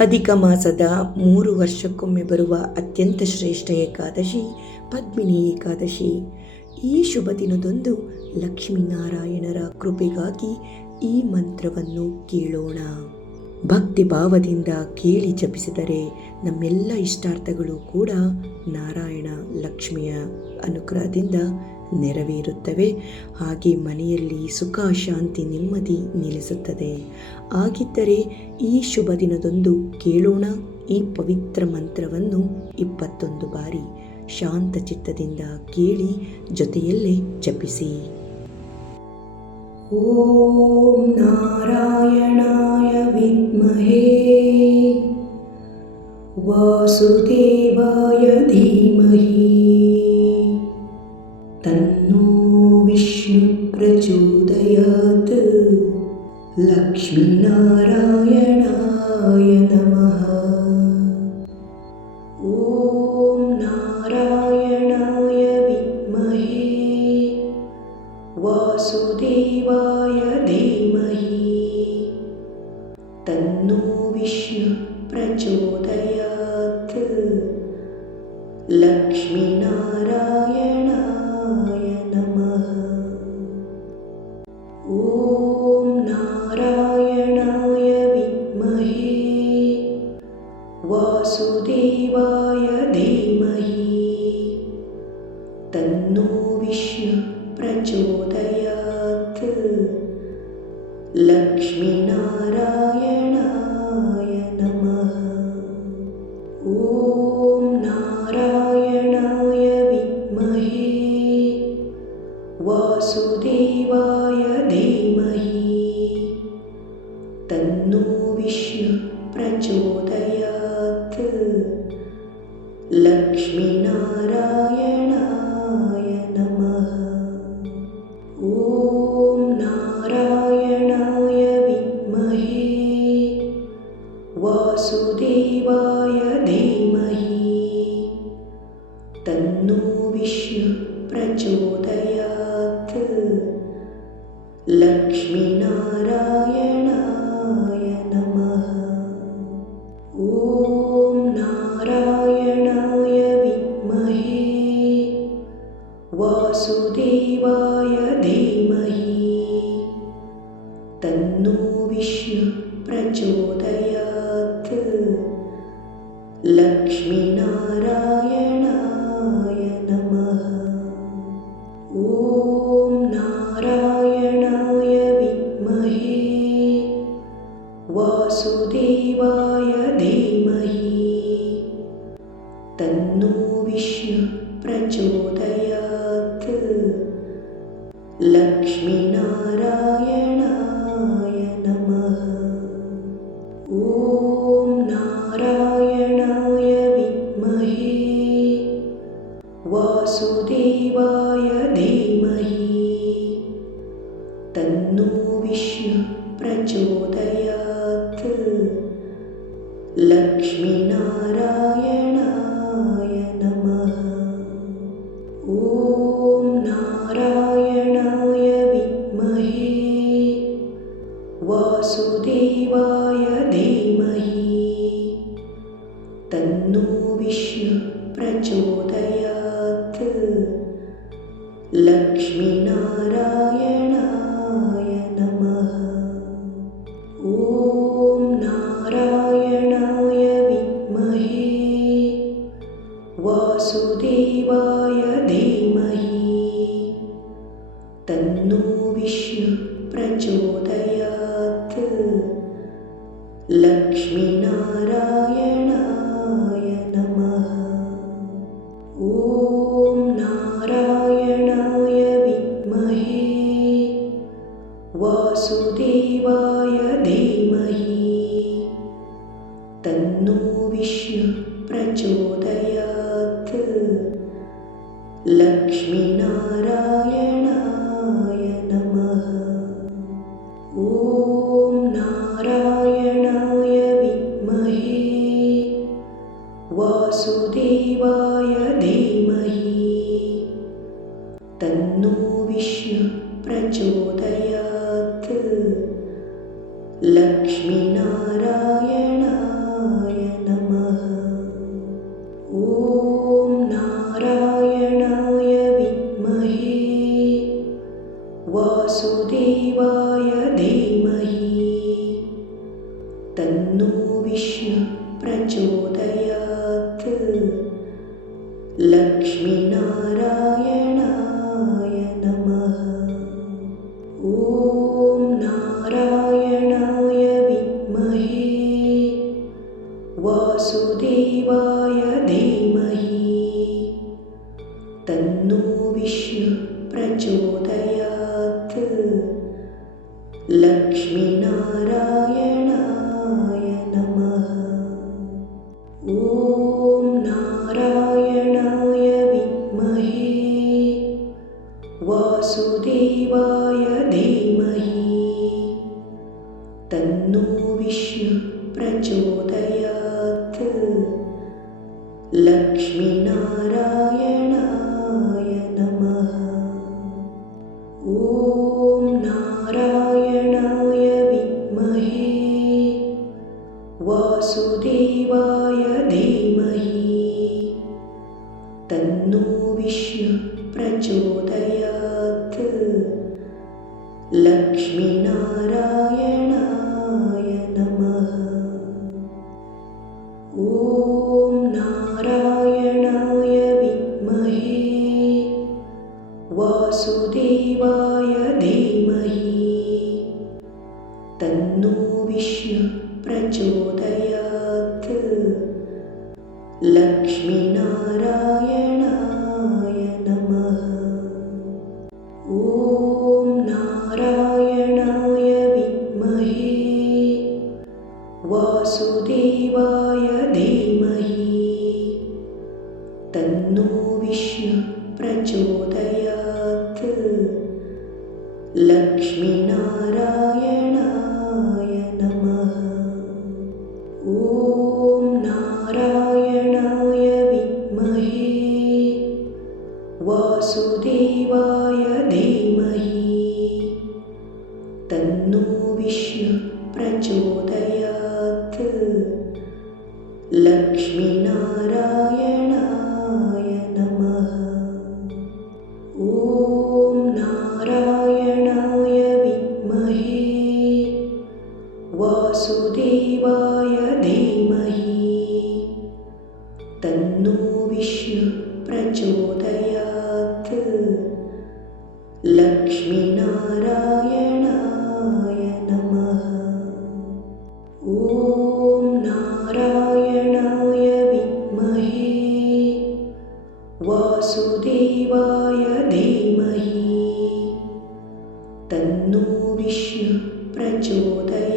ಅಧಿಕ ಮಾಸದ 3 ವರ್ಷಕ್ಕೊಮ್ಮೆ ಬರುವ ಅತ್ಯಂತ ಶ್ರೇಷ್ಠ ಏಕಾದಶಿ ಪದ್ಮಿನಿ ಏಕಾದಶಿ. ಈ ಶುಭ ದಿನದಂದು ಲಕ್ಷ್ಮೀನಾರಾಯಣರ ಕೃಪೆಗಾಗಿ ಈ ಮಂತ್ರವನ್ನು ಕೇಳೋಣ. ಭಕ್ತಿ ಭಾವದಿಂದ ಕೇಳಿ ಜಪಿಸಿದರೆ ನಮ್ಮೆಲ್ಲ ಇಷ್ಟಾರ್ಥಗಳು ಕೂಡ ನಾರಾಯಣ ಲಕ್ಷ್ಮಿಯ ಅನುಗ್ರಹದಿಂದ ನೆರವೇರುತ್ತವೆ. ಹಾಗೆ ಮನೆಯಲ್ಲಿ ಸುಖ ಶಾಂತಿ ನೆಮ್ಮದಿ ನೆಲೆಸುತ್ತದೆ. ಹಾಗಿದ್ದರೆ ಈ ಶುಭ ದಿನದಂದು ಕೇಳೋಣ ಈ ಪವಿತ್ರ ಮಂತ್ರವನ್ನು 21 ಬಾರಿ ಶಾಂತ ಚಿತ್ತದಿಂದ ಕೇಳಿ ಜೊತೆಯಲ್ಲೇ ಜಪಿಸಿ. ಓಂ ನಾರಾಯಣಾಯ ವಿದ್ಮಹೇ ವಾಸುದೇವಾಯ ಧೀಮಹಿ ತನ್ನೋ ವಿಷ್ಣು ಪ್ರಚೋದಯಾತ್. ಲಕ್ಷ್ಮೀನಾರಾಯಣಾಯ ನಮಃ. ಓಂ ನಾರಾಯಣಾಯ ವಿದ್ಮಹೇ ವಾಸುದೇವಾಯ ಧೀಮಹಿ ತನ್ನೋ ವಿಷ್ಣು ಪ್ರಚೋದಯಾತ್. ಲಕ್ಷ್ಮೀನಾರಾಯಣಾಯ ನಮಃ. ಓಂ ನಾರಾಯಣಾಯ ವಿದ್ಮಹೇ ವಾಸುದೇವಾಯ ಧೀಮಹಿ ತನ್ನೋ ವಿಷ್ಣು ಪ್ರಚೋದಯಾತ್. ಲಕ್ಷ್ಮೀನಾರಾಯಣಾಯ ನಮಃ. ಓಂ ನಾರಾಯಣಾಯ ವಿದ್ಮಹೇ ವಾಸುದೇವಾಯ ಧೀಮಹಿ ತನ್ನೋ ವಿಷ್ಣು ಪ್ರಚೋದಯಾತ್. ಲಕ್ಷ್ಮೀನಾರಾಯಣಾಯ ನಮಃ. ಓಂ ನಾರಾಯಣಾಯ ವಿದ್ಮಹೇ ವಾಸುದೇವಾಯ ಧೀಮಹಿ ತನ್ನೋ ವಿಷ್ಣು ಪ್ರಚೋದಯಾತ್. ಲಕ್ಷ್ಮೀನಾರಾಯಣಾಯ ನಮಃ. ಓಂ ನಾರಾಯಣಾಯ ವಿದ್ಮಹೇ ವಾಸುದೇವಾಯ ಧೀಮಹಿ ತನ್ನೋ ವಿಷ್ಣು ಪ್ರಚೋದಯಾತ್. ಲಕ್ಷ್ಮೀನಾರಾಯಣಾಯ ನಮಃ. ಓಂ ನಾರಾಯಣಾಯ ವಿದ್ಮಹೇ ವಾಸುದೇವಾಯ ಧೀಮಹಿ ತನ್ನೋ ವಿಷ್ಣು ಪ್ರಚೋದಯಾತ್. ಲಕ್ಷ್ಮೀನಾರಾಯಣಾಯ ನಮಃ. ಓಂ ನಾರಾಯಣಾಯ ವಿದ್ಮಹೇ ವಾಸುದೇವಾಯ ಧೀಮಹಿ ತನ್ನೋ ವಿಷ್ಣು ಪ್ರಚೋದಯಾತ್. ಲಕ್ಷ್ಮೀನಾರಾಯಣಾಯ ನಮಃ. ಓಂ ನಾರಾಯಣಾಯ ವಿದ್ಮಹೇ ವಾಸುದೇವಾಯ ಧೀಮಹಿ ತನ್ನೋ ವಿಷ್ಣು ಪ್ರಚೋದಯಾತ್. ಲಕ್ಷ್ಮೀನಾರಾಯಣಾಯ ನಮಃ. ಓಂ ನಾರಾಯಣಾಯ ವಿದ್ಮಹೇ ವಾಸುದೇವಾಯ ಧೀಮಹಿ ತನ್ನೋ ವಿಷ್ಣು ಪ್ರಚೋದಯಾತ್. ಲಕ್ಷ್ಮೀನಾರಾಯಣಾಯ ನಮಃ. ಓಂ ನಾರಾಯಣಾಯ ವಿದ್ಮಹೇ ವಾಸುದೇವಾಯ ಧೀಮಹಿ ತನ್ನೋ ವಿಷ್ಣು ಪ್ರಚೋದಯಾತ್. ಲಕ್ಷ್ಮೀನಾರಾಯಣಾಯ ನಮಃ. ಓಂ ನಾರಾಯಣಾಯ ವಿದ್ಮಹೇ ವಾಸುದೇವಾಯ ಧೀಮಹಿ ತನ್ನೋ ವಿಷ್ಣು ಪ್ರಚೋದಯಾತ್. ಲಕ್ಷ್ಮೀನಾರಾಯಣ तन्नो विष्णु प्रचोदयात् लक्ष्मीनारायणाय नमः। ॐ नारायणाय विद्महे वासुदेवाय धीमहि तन्नो विष्णु प्रचोदयात् लक्ष्मीनारायणाय नमः। ॐ नारायणाय विद्महे वासुदेवाय धीमहि तन्नो विष्णु प्रचोदयात् लक्ष्मीनारायणाय नमः। ॐ नारायणाय विद्महे वासुदेवाय धीमहि तन्नो विष्णु प्रचोदयात् लक्ष्मीनारायणाय नमः। ॐ नारायणाय विद्महे वासुदेवाय धीमहि तन्नो विष्णु प्रचोदयात् लक्ष्मीनारायणाय नमः। ॐ नारायणाय विद्महे वासुदेवाय धीमहि तन्नो विष्णु प्रचोदयात् लक्ष्मीनारायणाय नमः। ॐ नारायणाय विद्महे वासुदेवाय धीमहि तन्नो विष्णु प्रचोदयात् लक्ष्मीनारायणाय नमः। ॐ नारायणाय विद्महे वासुदेवाय धीमहि तन्नो विष्णु प्रचोदयात् लक्ष्मीनारायणाय नमः। ॐ नारायणाय विद्महे वासुदेवाय धीमहि तन्नो विष्णु प्रचोदयात्